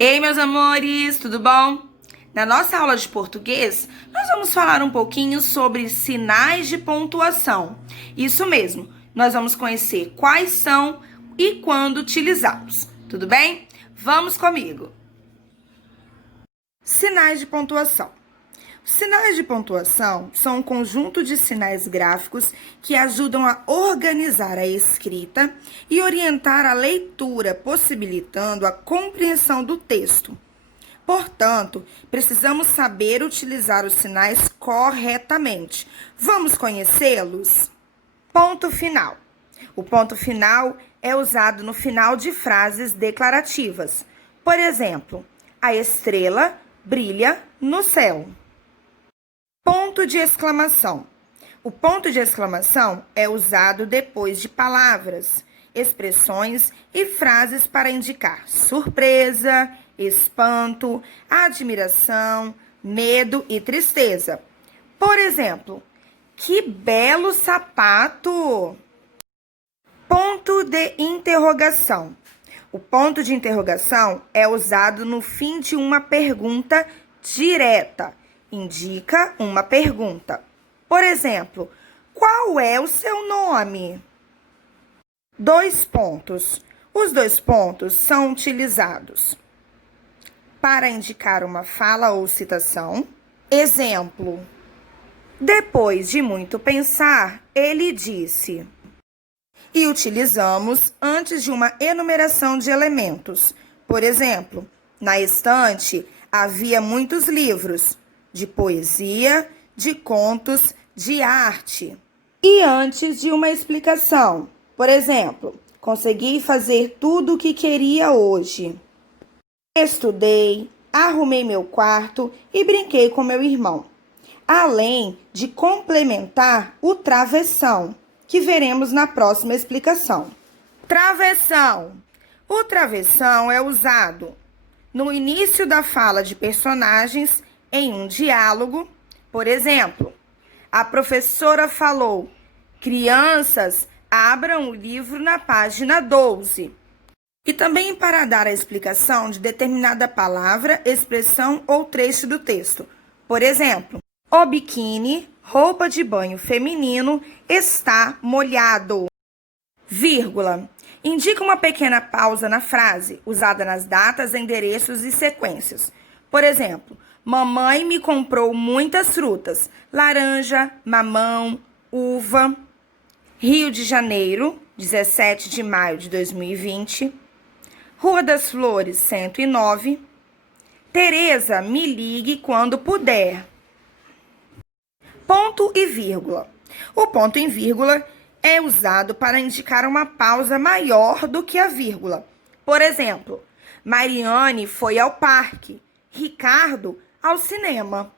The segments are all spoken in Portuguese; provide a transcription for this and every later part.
Ei, meus amores, tudo bom? Na nossa aula de português, nós vamos falar um pouquinho sobre sinais de pontuação. Isso mesmo, nós vamos conhecer quais são e quando utilizá-los. Tudo bem? Vamos comigo! Sinais de pontuação. Sinais de pontuação são um conjunto de sinais gráficos que ajudam a organizar a escrita e orientar a leitura, possibilitando a compreensão do texto. Portanto, precisamos saber utilizar os sinais corretamente. Vamos conhecê-los? Ponto final. O ponto final é usado no final de frases declarativas. Por exemplo, a estrela brilha no céu. Ponto de exclamação. O ponto de exclamação é usado depois de palavras, expressões e frases para indicar surpresa, espanto, admiração, medo e tristeza. Por exemplo, que belo sapato! Ponto de interrogação. O ponto de interrogação é usado no fim de uma pergunta direta. Indica uma pergunta. Por exemplo, qual é o seu nome? Dois pontos. Os dois pontos são utilizados para indicar uma fala ou citação. Exemplo: depois de muito pensar, ele disse. E utilizamos antes de uma enumeração de elementos. Por exemplo, na estante havia muitos livros de poesia, de contos, de arte. E antes de uma explicação. Por exemplo, consegui fazer tudo o que queria hoje. Estudei, arrumei meu quarto e brinquei com meu irmão. Além de complementar o travessão, que veremos na próxima explicação. Travessão. O travessão é usado no início da fala de personagens em um diálogo. Por exemplo, a professora falou: crianças, abram o livro na página 12. E também para dar a explicação de determinada palavra, expressão ou trecho do texto. Por exemplo, o biquíni, roupa de banho feminino, está molhado. Vírgula. Indica uma pequena pausa na frase, usada nas datas, endereços e sequências. Por exemplo, mamãe me comprou muitas frutas: laranja, mamão, uva. Rio de Janeiro, 17 de maio de 2020. Rua das Flores, 109. Tereza, me ligue quando puder. Ponto e vírgula. O ponto em vírgula é usado para indicar uma pausa maior do que a vírgula. Por exemplo, Mariane foi ao parque, Ricardo ao cinema.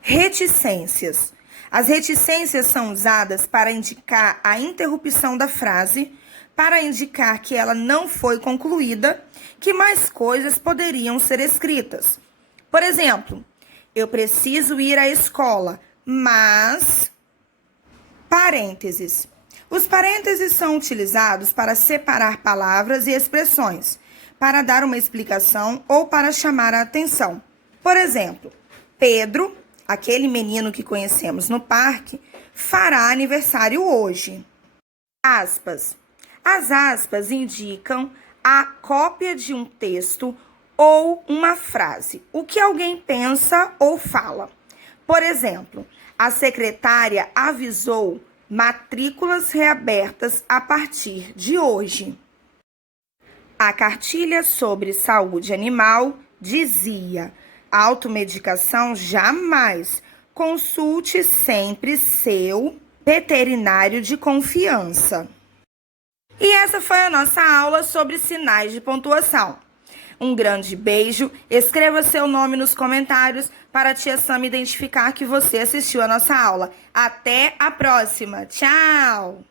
Reticências. As reticências são usadas para indicar a interrupção da frase, para indicar que ela não foi concluída, que mais coisas poderiam ser escritas. Por exemplo, eu preciso ir à escola, mas... Parênteses. Os parênteses são utilizados para separar palavras e expressões, para dar uma explicação ou para chamar a atenção. Por exemplo, Pedro, aquele menino que conhecemos no parque, fará aniversário hoje. Aspas. As aspas indicam a cópia de um texto ou uma frase, o que alguém pensa ou fala. Por exemplo, a secretária avisou matrículas reabertas a partir de hoje. A cartilha sobre saúde animal dizia: automedicação jamais. Consulte sempre seu veterinário de confiança. E essa foi a nossa aula sobre sinais de pontuação. Um grande beijo, escreva seu nome nos comentários para a tia Sam identificar que você assistiu a nossa aula. Até a próxima, tchau!